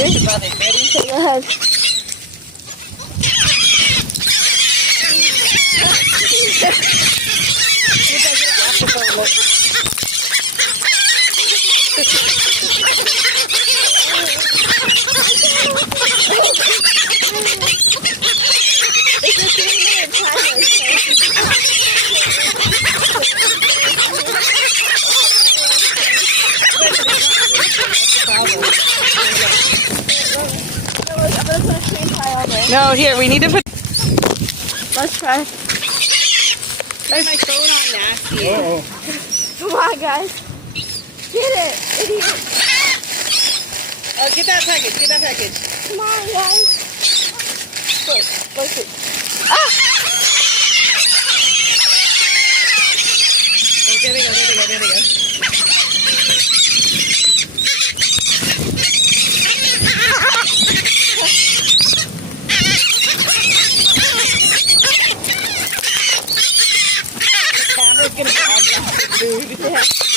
Ready? Go ahead. No, here, we need to put... Let's try. Leave my phone on nasty. Uh-oh. Come on, guys. Get it, idiot. Get that package, get that package. Come on, guys. Look, look it. Ah! Oh, there they go, there they go, there they go. The camera's gonna grab that food.